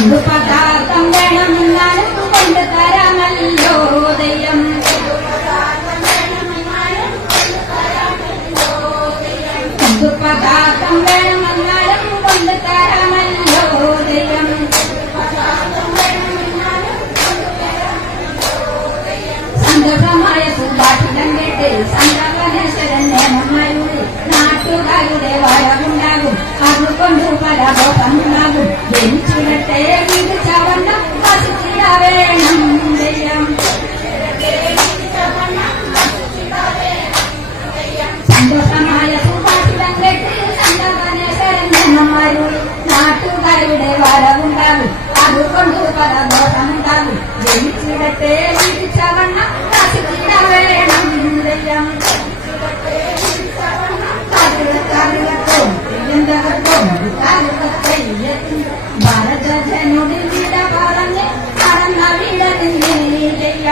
എന്തു പദാർത്ഥം വേണമെന്നാലും കൊണ്ട് തരാമല്ലോ ദയം എന്തു പദാർത്ഥം വേണമെന്നാലും സന്തോഷമായ സുഭാഷിതം കേട്ട് സന്തോഷേശ്വരൻ നിയമമാരുടെ നാട്ടുകാരുടെ വരവുണ്ടാകും. അതുകൊണ്ട് പല ബോധമുണ്ടാകും. ജനിച്ചുരട്ടെ വീട് ചവണ്ണം വസിച്ചിട വേണം. ദൈവം സന്തോഷമായ സുഭാഷിതം കേട്ട് സന്തോഷേശ്വരൻ നിയമമാരുടെ നാട്ടുകാരുടെ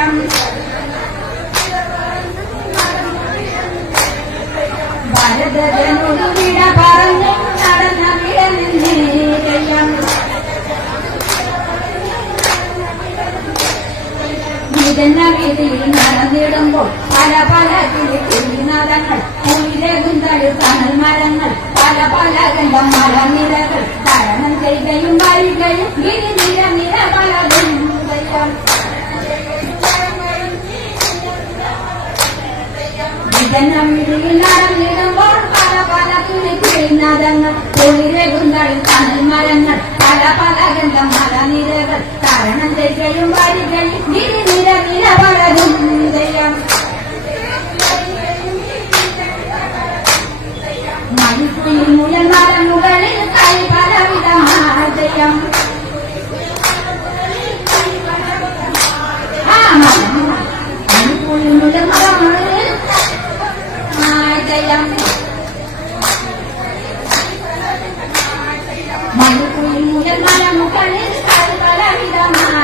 വിടലില്ലേയം ഭരതനുടിൽ വിട പറഞ്ഞ് നടന്ന വിടലില്ലേയം വിതന്ന വീതിയിൽ നടന്നിടുമ്പോൾ പല പല കിളിനാദങ്ങൾ പൂവിലെ കുന്തളിൽ തണൽ മരങ്ങൾ പല പല കണ്ട മലനിരകൾ തരണം ചെയ്യുകയും വരികയും ഗിരി നിര നിര വീതിയിൽ നടന്നിടുമ്പോൾ പല പല പല ഗന്ധം മലനിരകൾ തരണം ചെയ്യുകയും വരികയും ഗിരി നിര മുയൽമരം കൈ പലവിധമാതയം ആ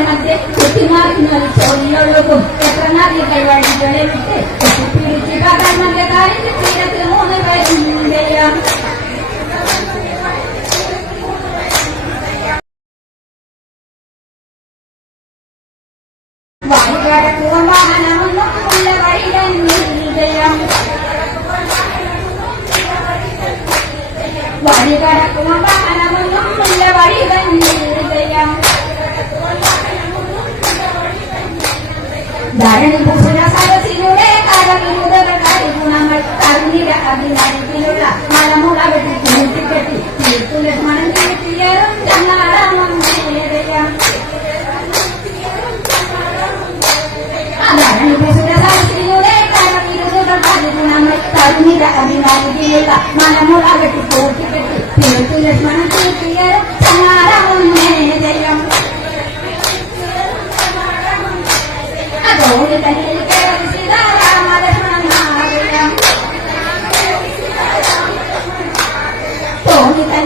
ಮಧ್ಯೆ ಸುತ್ತಿನಾರು ಇನ್ನೊಳಗು ಎತ್ತನಾರು ಕೈವಾಡಿ ಬೆಳೆಯುತ್ತೆ ಚಿಕಾಕಣ್ಣಗೆ ತಾಯಿ ತೀರಕ್ಕೆ ಮೂರು ಕೈ ಮುಂದೆಯ ವಾಣಿಗಾರ ಕುಮಾರ ധരണി ഭൂഷണ സരസിലൂടെ കരവിരുതകൾ കരിഗുണങ്ങൾ കരുണിര അതിനടുത്തിലുള്ള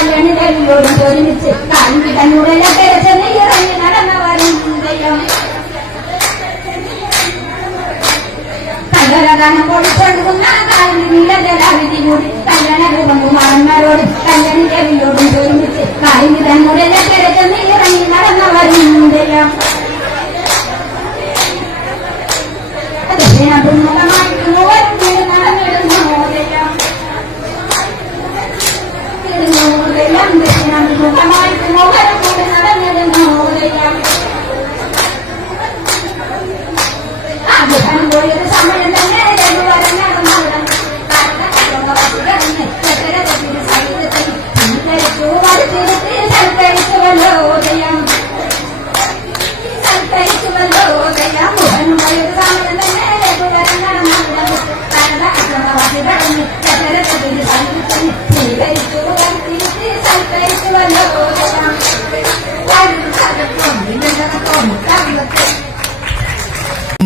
കല്യാണ ദേവിയോടും ഒരുമിച്ച് കാലിന്റെ കണ്ണൂടെ ചെന്ന് ഇറങ്ങി നടന്നവരും കല്യാണഗാനം പൊളിച്ചൊഴുകുന്ന കാലിന്റെ നിലകളാവിധി കൂടി കല്യാണ രൂപകുമാരന്മാരോടും കല്യാണ ദേവിയോടും ഒരുമിച്ച് കണ്ണൂടെ ചെന്ന് ഇറങ്ങി